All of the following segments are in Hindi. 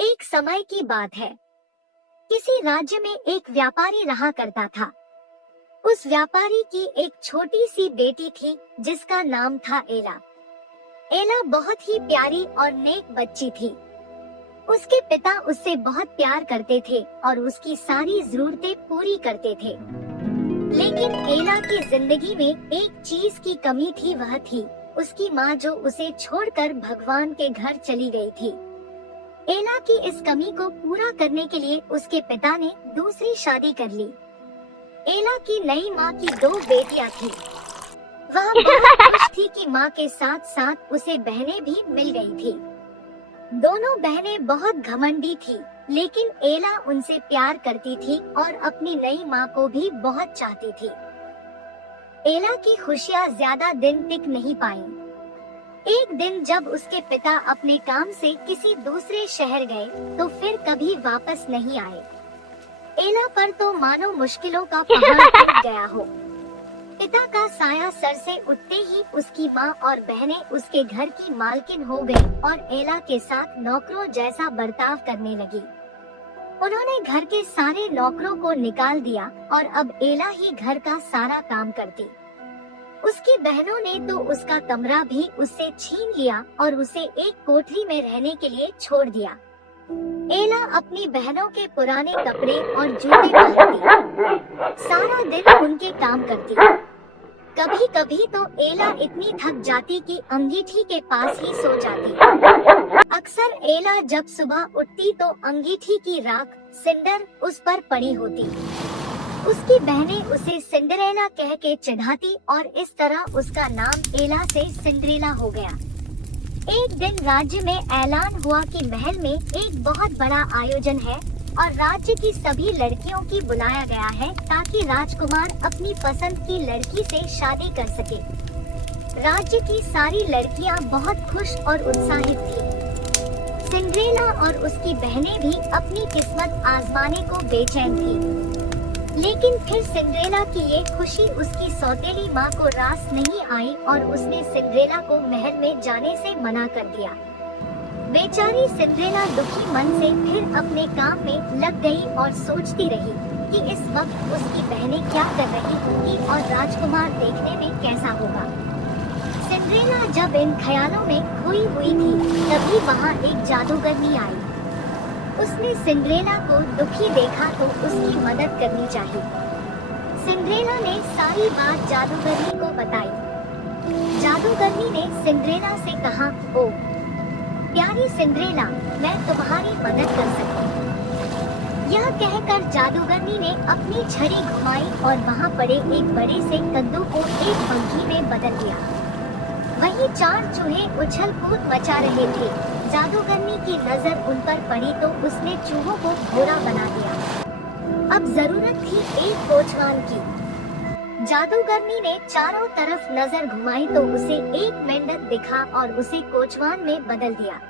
एक समय की बात है। किसी राज्य में एक व्यापारी रहा करता था। उस व्यापारी की एक छोटी सी बेटी थी जिसका नाम था एला। एला बहुत ही प्यारी और नेक बच्ची थी। उसके पिता उससे बहुत प्यार करते थे और उसकी सारी जरूरतें पूरी करते थे। लेकिन एला की जिंदगी में एक चीज की कमी थी, वह थी उसकी माँ जो उसे छोड़कर भगवान के घर चली गई थी। एला की इस कमी को पूरा करने के लिए उसके पिता ने दूसरी शादी कर ली। एला की नई माँ की 2 बेटियां थी। वह बहुत खुश थी कि माँ के साथ साथ उसे बहनें भी मिल गई थी। दोनों बहनें बहुत घमंडी थी, लेकिन एला उनसे प्यार करती थी और अपनी नई माँ को भी बहुत चाहती थी। एला की खुशियाँ ज्यादा दिन टिक नहीं पाईं। एक दिन जब उसके पिता अपने काम से किसी दूसरे शहर गए तो फिर कभी वापस नहीं आए। एला पर तो मानो मुश्किलों का पहाड़ टूट गया हो। पिता का साया सर से उठते ही उसकी माँ और बहनें उसके घर की मालकिन हो गई और एला के साथ नौकरों जैसा बर्ताव करने लगी। उन्होंने घर के सारे नौकरों को निकाल दिया और अब एला ही घर का सारा काम करती। उसकी बहनों ने तो उसका कमरा भी उससे छीन लिया और उसे एक कोठरी में रहने के लिए छोड़ दिया। एला अपनी बहनों के पुराने कपड़े और जूते पहनती, सारा दिन उनके काम करती। कभी कभी तो एला इतनी थक जाती कि अंगीठी के पास ही सो जाती। अक्सर एला जब सुबह उठती तो अंगीठी की राख सिंडर उस पर पड़ी होती। उसकी बहनें उसे सिंडरेला कह के चिढ़ाती और इस तरह उसका नाम एला से सिंड्रेला हो गया। एक दिन राज्य में ऐलान हुआ कि महल में एक बहुत बड़ा आयोजन है और राज्य की सभी लड़कियों की बुलाया गया है ताकि राजकुमार अपनी पसंद की लड़की से शादी कर सके। राज्य की सारी लड़कियां बहुत खुश और उत्साहित थी। सिंड्रेला और उसकी बहनें भी अपनी किस्मत आजमाने को बेचैन थी। लेकिन फिर सिंड्रेला की ये खुशी उसकी सौतेली माँ को रास नहीं आई और उसने सिंड्रेला को महल में जाने से मना कर दिया। बेचारी सिंड्रेला दुखी मन से फिर अपने काम में लग गई और सोचती रही कि इस वक्त उसकी बहनें क्या कर रही होंगी और राजकुमार देखने में कैसा होगा। सिंड्रेला जब इन ख्यालों में खोई हुई थी तभी वहाँ एक जादूगरनी आई। उसने सिंड्रेला को दुखी देखा तो उसकी मदद करनी चाहिए। सिंड्रेला ने सारी बात जादूगरनी को बताई। जादूगरनी ने सिंड्रेला से कहा, ओ प्यारी सिंड्रेला, मैं तुम्हारी मदद कर सकती हूँ। यह कहकर जादूगरनी ने अपनी छड़ी घुमाई और वहाँ पड़े एक बड़े से कद्दू को एक पंखी में बदल दिया। वहीं 4 चूहे उछल कूद मचा रहे थे। जादूगरनी की नजर उन पर पड़ी तो उसने चूहों को घोड़ा बना दिया। अब जरूरत थी एक कोचवान की। जादूगरनी ने चारों तरफ नजर घुमाई तो उसे एक मेंढक दिखा और उसे कोचवान में बदल दिया।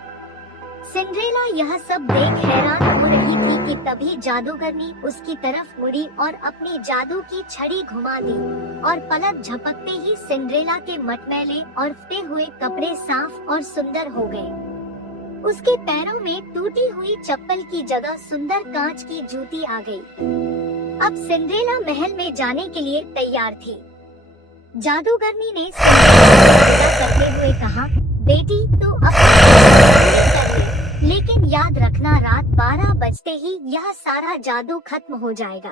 सिंड्रेला यह सब देख हैरान हो रही थी कि तभी जादूगरनी उसकी तरफ मुड़ी और अपनी जादू की छड़ी घुमा दी और पलक झपकते ही सिंड्रेला के मटमैले और फटे हुए कपड़े साफ और सुंदर हो गए। उसके पैरों में टूटी हुई चप्पल की जगह सुंदर कांच की जूती आ गई। अब सिंड्रेला महल में जाने के लिए तैयार थी। जादूगरनी ने सिंड्रेला करते हुए कहा, बेटी तू अपनी लेकिन याद रखना रात 12 बजते ही यह सारा जादू खत्म हो जाएगा।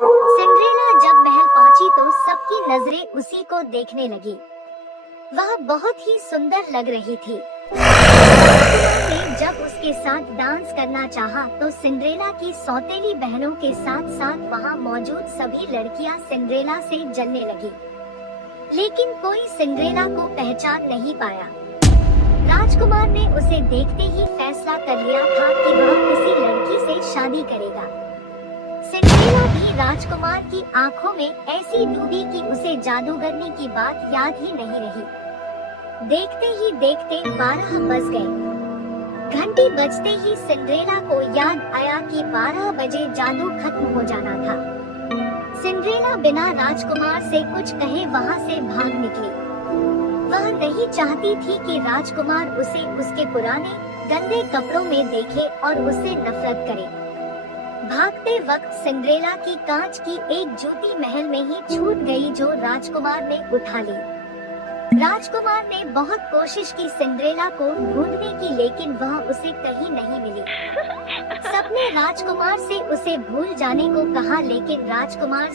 सिंड्रेला जब महल पहुंची तो सबकी नजरें उसी को देखने लगी। वह बहुत ही सुंदर लग रही थी। राजकुमार ने जब उसके साथ डांस करना चाहा तो सिंड्रेला की सौतेली बहनों के साथ साथ वहां मौजूद सभी लड़कियां सिंड्रेला से जलने लगी। लेकिन कोई सिंड्रेला को पहचान नहीं पाया। राजकुमार ने उसे देखते ही फैसला कर लिया था कि वह किसी लड़की से शादी करेगा। सिंड्रेला भी राजकुमार की आंखों में ऐसी डूबी कि उसे जादूगरनी की बात याद ही नहीं रही। देखते ही देखते 12 बज गए। घंटी बजते ही सिंड्रेला को याद आया कि 12 बजे जादू खत्म हो जाना था। सिंड्रेला बिना राजकुमार से कुछ कहे वहाँ से भाग निकली। वह नहीं चाहती थी कि राजकुमार उसे उसके पुराने गंदे कपड़ों में देखे और उससे नफरत करे। भागते वक्त सिंड्रेला की कांच की एक जूती महल में ही छूट गई जो राजकुमार ने उठा ली। राजकुमार ने बहुत कोशिश की सिंड्रेला को ढूंढने की, लेकिन वह उसे कहीं नहीं मिली। सबने राजकुमार से उसे भूल जाने को कहा, लेकिन राजकुमार